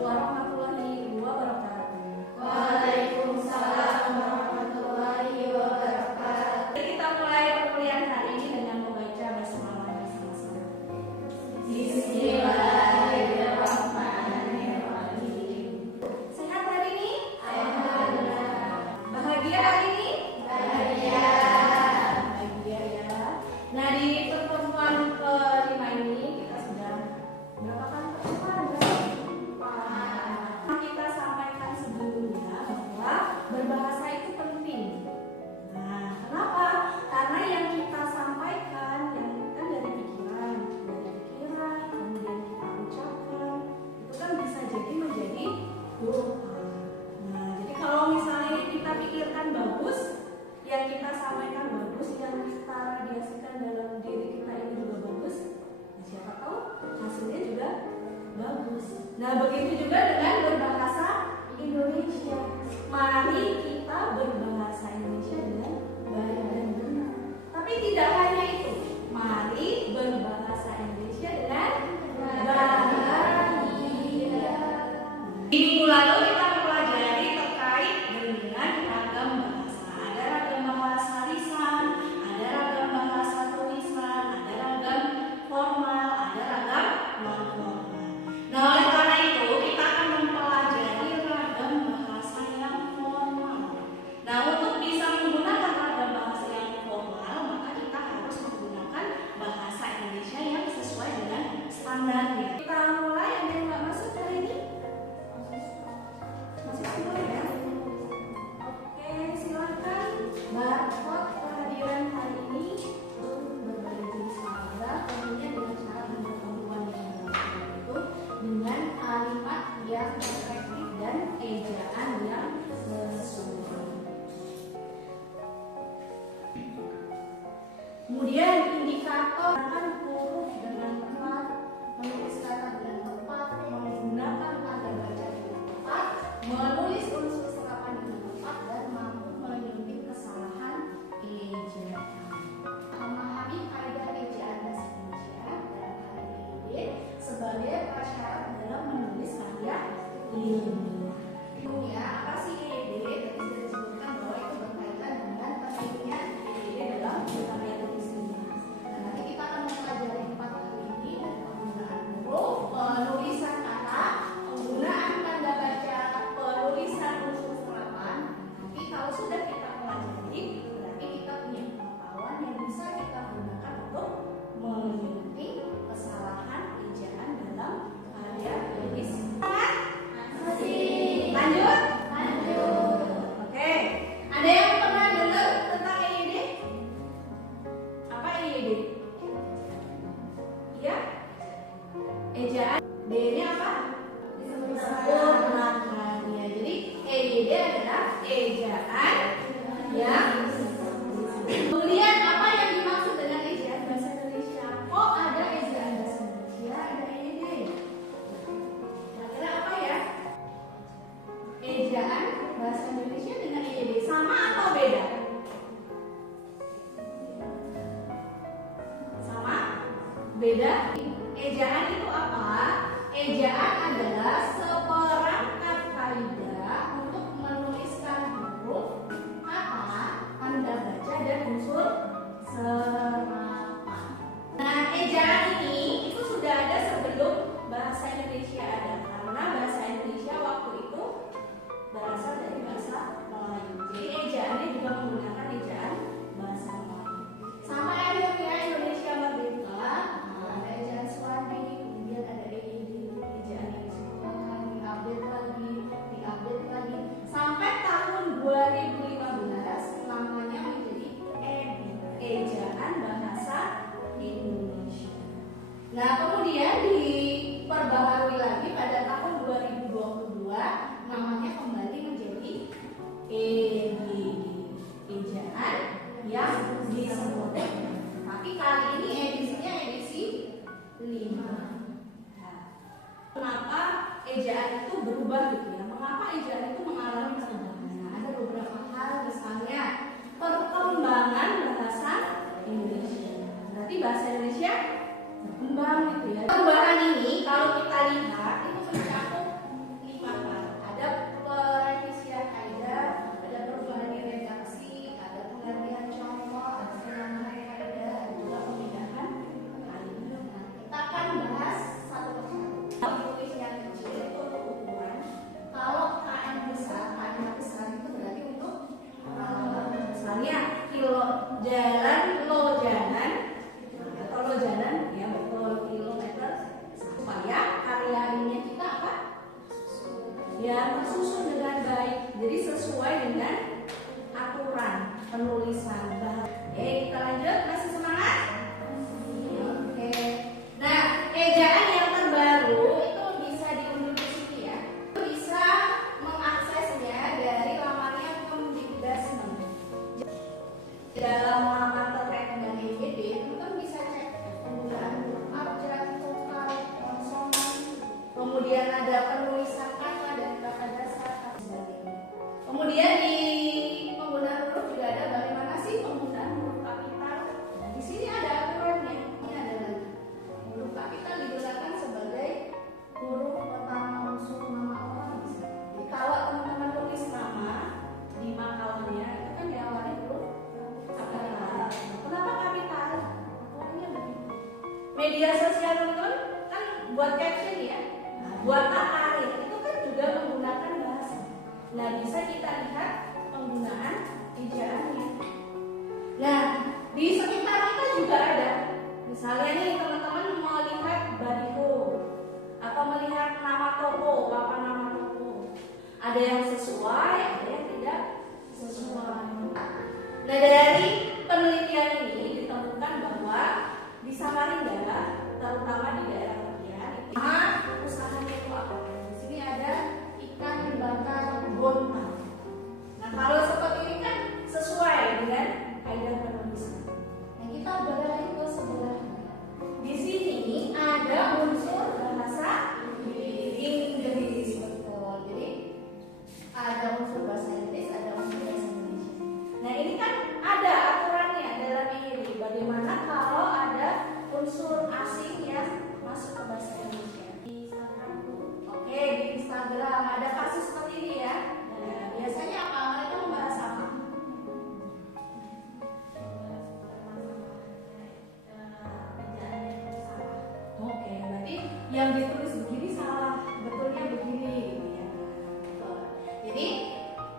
warahmatullahi wabarakatuh. Waalaikumsalam warahmatullahi wabarakatuh. Kita mulai perkuliahan hari ini dengan membaca basmalah bersama-sama. Bismillahirrahmanirrahim. Sehat hari ini? Alhamdulillah. Bahagia hari ini? Bahagia. Bahagia ya. Nah, di pertemuan kelima ini kita sudah berapa kali pertemuan? Kita sampaikan sebelumnya bahwa berbahasa itu penting. Nah, kenapa? Karena yang kita sampaikan yang kan dari pikiran, kemudian kita ucapkan, itu kan bisa jadi menjadi doa. Nah, jadi kalau misalnya kita pikirkan bagus, yang kita sampaikan bagus, yang kita radiasikan dalam diri kita ini juga bagus, siapa tahu hasilnya juga bagus. Nah, begitu juga dengan berbahasa Indonesia. Mari kita berbahasa Indonesia dengan baik dan benar. Tapi tidak hanya itu. Mari berbahasa Indonesia dengan bahagia. Di minggu lalu kita mempelajari terkait dengan ragam bahasa. Ada ragam bahasa lisan, ada ragam bahasa tulisan, ada ragam formal, ada ragam non formal. Nah, oleh karena itu kita akan mempelajari ragam bahasa yang formal. Nah, untuk bisa menggunakan ragam bahasa yang formal, maka kita harus menggunakan bahasa Indonesia yang sesuai dengan standarnya. Kita mulai, ada yang nggak masuk hari ini? Masuk semua ya? Oke, silakan. Barcode kehadiran hari ini untuk berbagai jenis paragraf, tentunya dengan cara menggabungkan itu dengan kalimat yang efektif dan ejaan yang sesuai. Kemudian indikator akan huruf dengan tepat, menulis kata dengan tepat, menggunakan tanda baca dengan tepat, menulis unsur serapan dengan tepat, dan mampu menyuntik kesalahan ejaan. Memahami kaidah ejaan bahasa Indonesia dalam hal ini sebagai prasyarat dalam menulis karya ilmiah. Ya, apa sih EYD? Tadi sudah disebutkan bahwa itu berkaitan dengan pentingnya EYD dalam karya tulis ilmiah. Nah, nanti kita akan mempelajari 4 hal ini dan penggunaan huruf, penulisan kata, penggunaan tanda baca, penulisan unsur serapan. Nanti kalau sudah kita pelajari, berarti kita punya pengetahuan yang bisa kita gunakan untuk menyuntik kesalahan ejaan dalam karya tulis. Lanjut? Oke. Ada yang pernah dengar tentang EYD? Apa EYD? Iya? Ejaan. D-nya apa? Disempurnakan. Ya, jadi EYD adalah ejaan yang kemudian apa yang dimaksud dengan ejaan bahasa Indonesia? Oh, ada ejaan bahasa Indonesia, ada EYD. Kira-kira apa ya? Ejaan bahasa Indonesia dengan EYD sama atau beda? Sama? Beda? Ejaan itu apa? Ejaan adalah seperangkat kaidah untuk menuliskan huruf, kata, tanda baca, dan unsur serapan. Nah, ejaan ini itu sudah ada sebelum bahasa Indonesia ada, karena bahasa Indonesia waktu itu berasal dari bahasa Melayu. Jadi ejaannya juga menggunakan ejaan bahasa Melayu. Sama akhirnya Indonesia merdeka, ada ejaan Swadi, kemudian ada EYD, ejaan yang disebutkan diupdate lagi, sampai tahun 2015 namanya menjadi EBI, ejaan bahasa Indonesia. Nah, kemudian diperbaharui lagi pada tahun 2022, namanya kembali menjadi EBI, ejaan yang disempurnakan. Tapi kali ini edisinya edisi 5. Nah, kenapa ejaan itu berubah gitu ya? Mengapa ejaan itu mengalami perubahan? Nah, ada beberapa hal, misalnya perkembangan bahasa Indonesia. Berarti bahasa Indonesia berkembang gitu ya. Perubahan ini kalau kita lihat itu mencakup kemudian ada penulisan kata dan kata dasar dan sebagainya. Kemudian di penggunaan huruf juga ada bagaimana sih penggunaan huruf kapital. Nah, di sini ada aturannya. Ini adalah huruf kapital digunakan sebagai huruf pertama unsur nama orang. Jadi kalau teman-teman tulis nama di makalahnya itu kan diawali huruf kapital. Kenapa kapital? Pokoknya begitu. Media sosial teman-teman kan buat caption ya, buat tarik itu kan juga menggunakan bahasa. Nah, bisa kita lihat penggunaan ejaannya. Nah, di sekitar kita juga ada. Misalnya nih teman-teman melihat baliho atau melihat nama toko, papan nama toko. Ada yang sesuai, ada yang tidak sesuai. Nah, dari penelitian ini ditemukan bahwa di Samarinda, terutama di daerah bagian, usahanya itu apa? Di sini ada ikan bakar bontang. Nah, kalau seperti ini kan sesuai dengan kaidah penulisan. Nah, kita beralih ke sebelah. Di sini ada unsur bahasa Inggris, betul. Jadi ada unsur bahasa Inggris, ada unsur bahasa Indonesia. Nah, ini kan ada aturannya dalam ini. Bagaimana kalau ada unsur asing yang masuk ke bahasa Indonesia? Di Instagram, oke, di Instagram ada kasus seperti ini ya. Nah, biasanya apa? Mereka membahas apa? Oke, berarti yang ditulis begini salah, betulnya begini, gitu ya. Jadi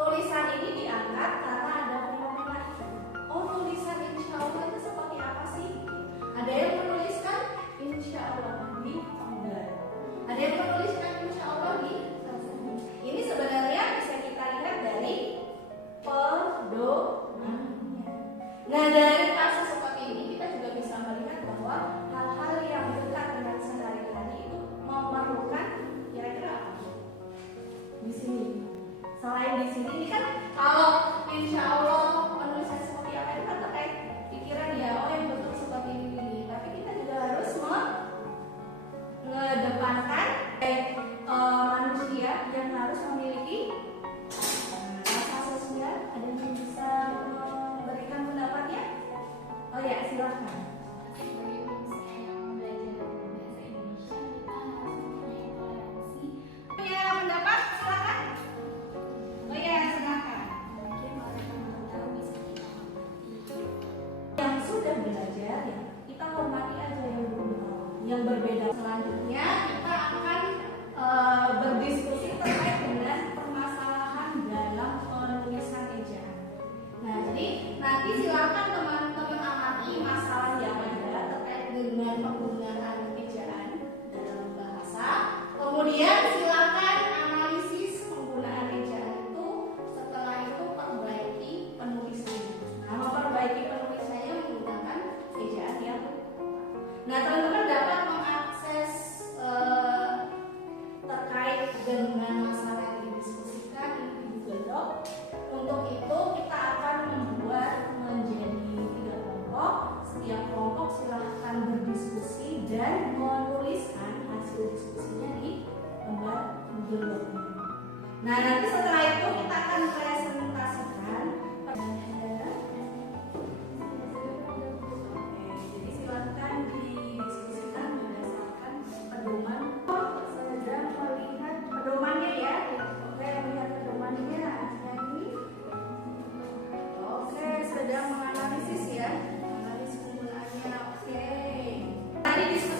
tulisan ini diangkat karena ada fenomena. Oh, tulisan insya Allah itu seperti apa sih? Ada yang menuliskan insya Allah di enggak. Ada yang menuliskan insya Allah di. Ini sebenarnya bisa kita lihat dari pedomannya. Nah, dari kasus seperti ini kita juga bisa melihat bahwa hal-hal yang dekat dengan sehari-hari itu memerlukan kira-kira apa? Di sini. Selain di sini ini kan kalau insya Allah penulisan seperti apa itu kan terkait pikiran ya, oh yang betul seperti ini. Tapi kita juga harus mengedepankan manusia yang harus memiliki rasa sosial. Ada yang bisa memberikan pendapatnya? Oh ya, silahkan. Punya pendapat? Silahkan. Oh ya, silahkan. Yang sudah belajar ya, kita hormati aja yang belum tahu. Yang berbeda selanjutnya kita akan berdiskusi terkait dengan permasalahan dalam penulisan ejaan. Nah, jadi nanti silakan teman-teman amati masalah yang ada terkait dengan penggunaan ejaan dalam bahasa. Kemudian silakan analisis penggunaan ejaan itu. Setelah itu perbaiki penulisannya. Nah, memperbaiki penulisannya menggunakan ejaan yang. Nah, teman-teman dapat mengakses terkait dengan masalah yang didiskusikan di Google Doc. Untuk itu kita akan membuat menjadi 3 kelompok. Setiap kelompok silahkan berdiskusi dan menuliskan hasil diskusinya di lembar Google Doc. Nah, nanti setelah itu kita akan presentasikan. Jadi silakan didiskusikan berdasarkan pedoman. Sedang melihat pedomannya ya. Oke, melihat pedomannya. Ini. Oke, sedang menganalisis ya. Analisis penggunaannya. Oke. Tadi diskusi